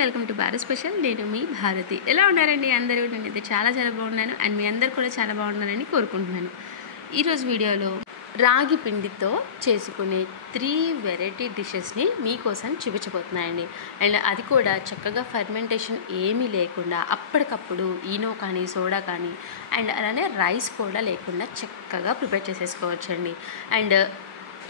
Welcome to Bharat special. నేను మీ భారతి. ఎలా ఉన్నారండి అందరూ? నేనైతే చాలా బాగున్నాను అండ్ మీ అందరు కూడా చాలా బాగున్నారని కోరుకుంటున్నాను. ఈరోజు వీడియోలో రాగి పిండితో చేసుకునే 3 వెరైటీ డిషెస్ని మీకోసం చూపించబోతున్నాయండి. అండ్ అది కూడా చక్కగా ఫర్మెంటేషన్ ఏమీ లేకుండా అప్పటికప్పుడు ఈనో కానీ సోడా కానీ అండ్ అలానే రైస్ కూడా లేకుండా చక్కగా ప్రిపేర్ చేసేసుకోవచ్చండి. అండ్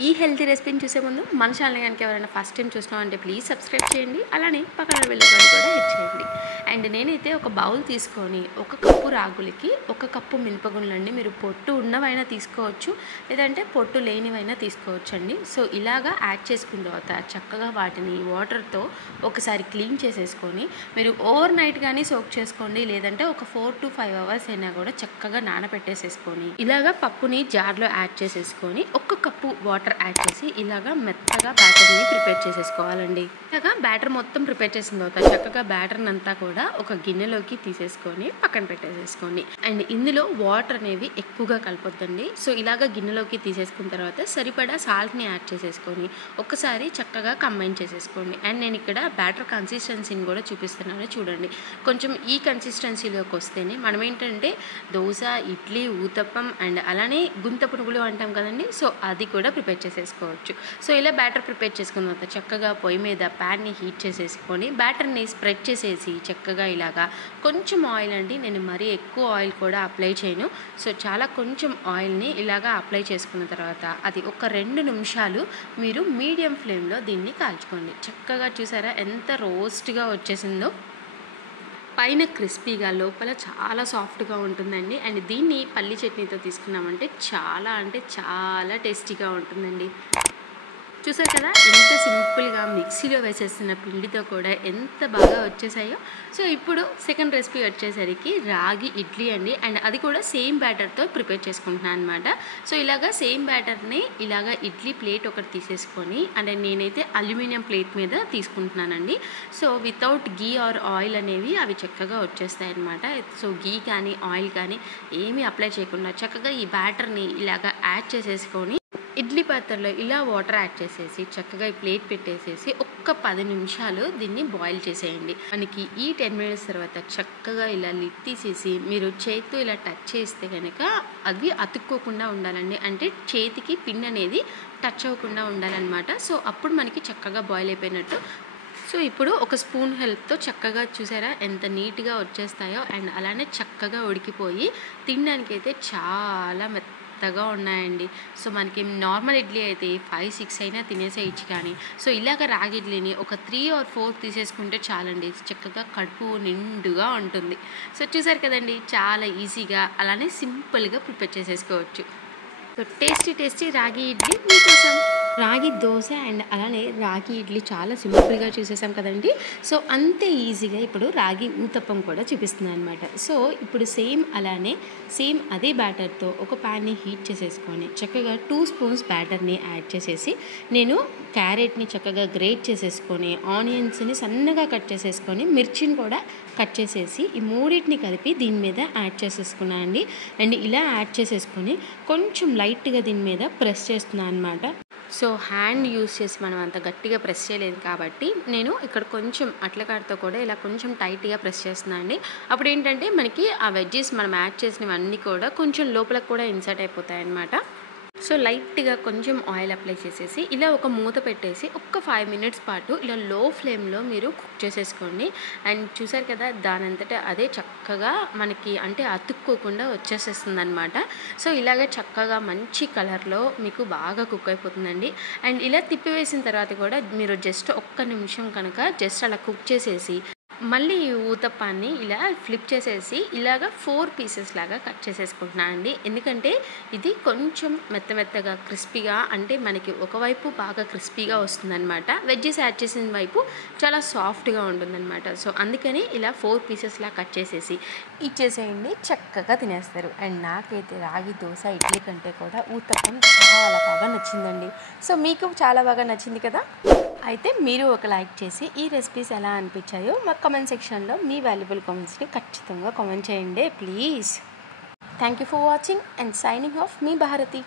ఈ హెల్తీ రెసిపీని చూసే ముందు మన ఛానల్ కనుక ఎవరైనా ఫస్ట్ టైం చూసినామంటే ప్లీజ్ సబ్స్క్రైబ్ చేయండి. అలానే పక్కన వెళ్ళేవాళ్ళు కూడా హిట్ చేయండి. అండ్ నేనైతే ఒక బౌల్ తీసుకొని 1 కప్పు రాగులకి 1 కప్పు మినపగుండ్లండి. మీరు పొట్టు ఉన్నవైనా తీసుకోవచ్చు, లేదంటే పొట్టు లేనివైనా తీసుకోవచ్చు అండి. సో ఇలాగా యాడ్ చేసుకున్న తర్వాత చక్కగా వాటిని వాటర్తో ఒకసారి క్లీన్ చేసేసుకొని మీరు ఓవర్ నైట్ కానీ సోక్ చేసుకోండి, లేదంటే ఒక 4 to 5 hours అయినా కూడా చక్కగా నానబెట్టేసేసుకొని ఇలాగా పప్పుని జార్లో యాడ్ చేసేసుకొని 1 కప్పు వాటర్ యాడ్ చేసి ఇలాగా మెత్తగా బ్యాటర్ని ప్రిపేర్ చేసేసుకోవాలండి. ఇలాగా బ్యాటర్ మొత్తం ప్రిపేర్ చేసిన తర్వాత చక్కగా బ్యాటర్ని అంతా కూడా ఒక గిన్నెలోకి తీసేసుకొని పక్కన పెట్టేసేసుకోండి. అండ్ ఇందులో వాటర్ అనేవి ఎక్కువగా కలపొద్దండి. సో ఇలాగా గిన్నెలోకి తీసేసుకున్న తర్వాత సరిపడా సాల్ట్ని యాడ్ చేసేసుకొని ఒకసారి చక్కగా కంబైన్ చేసేసుకోండి. అండ్ నేను ఇక్కడ బ్యాటర్ కన్సిస్టెన్సీని కూడా చూపిస్తున్నాను చూడండి. కొంచెం ఈ కన్సిస్టెన్సీలోకి వస్తేనే మనం ఏంటంటే దోశ, ఇడ్లీ, ఊతప్పం అండ్ అలానే గుంత పునుగులు అంటాం కదండి, సో అది కూడా ప్రిపేర్ చేసేసుకోవచ్చు. సో ఇలా బ్యాటర్ ప్రిపేర్ చేసుకున్న తర్వాత చక్కగా పొయ్యి మీద ప్యాన్ని హీట్ చేసేసుకొని బ్యాటర్ని స్ప్రెడ్ చేసేసి చక్కగా ఇలాగా కొంచెం ఆయిల్ అండి, నేను మరీ ఎక్కువ ఆయిల్ కూడా అప్లై చేయను. సో చాలా కొంచెం ఆయిల్ని ఇలాగా అప్లై చేసుకున్న తర్వాత అది ఒక 2 నిమిషాలు మీరు మీడియం ఫ్లేమ్లో దీన్ని కాల్చుకోండి. చక్కగా చూసారా ఎంత రోస్ట్గా వచ్చేసిందో, పైన క్రిస్పీగా లోపల చాలా సాఫ్ట్గా ఉంటుందండి. అండ్ దీన్ని పల్లి చట్నీతో తీసుకున్నామంటే చాలా టేస్టీగా ఉంటుందండి. చూసారు కదా ఎంత సింపుల్గా మిక్సీలో వేసేస్తున్న పిండితో కూడా ఎంత బాగా వచ్చేసాయో. సో ఇప్పుడు సెకండ్ రెసిపీ వచ్చేసరికి రాగి ఇడ్లీ అండి. అండ్ అది కూడా సేమ్ బ్యాటర్తో ప్రిపేర్ చేసుకుంటున్నాను అనమాట. సో ఇలాగా సేమ్ బ్యాటర్ని ఇలాగా ఇడ్లీ ప్లేట్ ఒకటి తీసేసుకొని, అండ్ నేనైతే అల్యూమినియం ప్లేట్ మీద తీసుకుంటున్నానండి. So without ghee or oil అనేవి అవి చక్కగా వచ్చేస్తాయి అనమాట. సో గీ కానీ ఆయిల్ కానీ ఏమీ అప్లై చేయకుండా చక్కగా ఈ బ్యాటర్ని ఇలాగా యాడ్ చేసేసుకొని ఇడ్లీ పాత్రలో ఇలా వాటర్ యాడ్ చేసేసి చక్కగా ఈ ప్లేట్ పెట్టేసేసి ఒక్క 10 నిమిషాలు దీన్ని బాయిల్ చేసేయండి. మనకి ఈ 10 minutes తర్వాత చక్కగా ఇలా లిడ్ తీసేసి మీరు చేతితో ఇలా టచ్ చేస్తే కనుక అది అతుక్కోకుండా ఉండాలండి. అంటే చేతికి పిండి అనేది టచ్ అవ్వకుండా ఉండాలన్నమాట. సో అప్పుడు మనకి చక్కగా బాయిల్ అయిపోయినట్టు. సో ఇప్పుడు ఒక స్పూన్ హెల్ప్తో చక్కగా చూసారా ఎంత నీట్గా వచ్చేస్తాయో. అండ్ అలానే చక్కగా ఉడికిపోయి తినడానికి అయితే చాలా మెత్తగా ఉన్నాయండి. సో మనకి నార్మల్ ఇడ్లీ అయితే 5-6 అయినా తినేసేయచ్చు, కానీ సో ఇలాగ రాగి ఇడ్లీని ఒక 3 or 4 తీసేసుకుంటే చాలండి, చక్కగా కడుపు నిండుగా ఉంటుంది. సో చూసారు కదండి చాలా ఈజీగా అలానే సింపుల్గా ప్రిపేర్ చేసేసుకోవచ్చు. సో టేస్టీ రాగి ఇడ్లీ మీకోసం. రాగి దోశ అండ్ అలానే రాగి ఇడ్లీ చాలా సింపుల్గా చూసేసాం కదండి. సో అంతే ఈజీగా ఇప్పుడు రాగి ఊతప్పం కూడా చూపిస్తున్నాను అనమాట. సో ఇప్పుడు సేమ్ అదే బ్యాటర్తో ఒక ప్యాన్ని హీట్ చేసేసుకొని చక్కగా 2 spoons బ్యాటర్ని యాడ్ చేసేసి నేను క్యారెట్ని చక్కగా గ్రేట్ చేసేసుకొని ఆనియన్స్ని సన్నగా కట్ చేసేసుకొని మిర్చిని కూడా కట్ చేసేసి ఈ మూడింటిని కలిపి దీని మీద యాడ్ చేసేసుకున్నాను అండి. అండ్ ఇలా యాడ్ చేసేసుకొని కొంచెం లైట్గా దీని మీద ప్రెస్ చేస్తున్నాను అనమాట. సో హ్యాండ్ యూస్ చేసి మనం అంత గట్టిగా ప్రెస్ చేయలేదు కాబట్టి నేను ఇక్కడ కొంచెం అట్లకాడతో కూడా ఇలా కొంచెం టైట్గా ప్రెస్ చేస్తున్నాను అండి. అప్పుడు ఏంటంటే మనకి ఆ వెజ్జెస్ మనం యాడ్ చేసినవన్నీ కూడా కొంచెం లోపలికి కూడా ఇన్సర్ట్ అయిపోతాయి అన్నమాట. సో లైట్గా కొంచెం ఆయిల్ అప్లై చేసేసి ఇలా ఒక మూత పెట్టేసి ఒక్క 5 minutes పాటు ఇలా లో ఫ్లేమ్లో మీరు కుక్ చేసేసుకోండి. అండ్ చూసారు కదా దానంతటా అదే చక్కగా మనకి అంటే అతుక్కోకుండా వచ్చేసేస్తుంది అనమాట. సో ఇలాగ చక్కగా మంచి కలర్లో మీకు బాగా కుక్ అయిపోతుందండి. అండ్ ఇలా తిప్పివేసిన తర్వాత కూడా మీరు జస్ట్ 1 నిమిషం కనుక జస్ట్ అలా కుక్ చేసేసి మళ్ళీ ఈ ఊతప్పాన్ని ఇలా ఫ్లిప్ చేసేసి ఇలాగ 4 pieces లాగా కట్ చేసేసుకుంటున్నాను అండి. ఎందుకంటే ఇది కొంచెం మెత్తగా క్రిస్పీగా, అంటే మనకి ఒకవైపు బాగా క్రిస్పీగా వస్తుందన్నమాట, వెజ్జెస్ యాడ్ చేసిన వైపు చాలా సాఫ్ట్గా ఉంటుందన్నమాట. సో అందుకని ఇలా 4 pieces లాగా కట్ చేసేసి ఇచ్చేసేయండి, చక్కగా తినేస్తారు. అండ్ నాకైతే రాగి దోశ ఇడ్లీ కంటే కూడా ఊతప్పం చాలా బాగా నచ్చిందండి. సో మీకు చాలా బాగా నచ్చింది కదా. అయితే మీరు ఒక లైక్ చేసి ఈ రెసిపీస్ ఎలా అనిపించాయో మా కామెంట్ సెక్షన్లో మీ వాల్యుబుల్ కామెంట్స్ని ఖచ్చితంగా కామెంట్ చేయండి please. Thank you for watching and signing off మీ భారతి.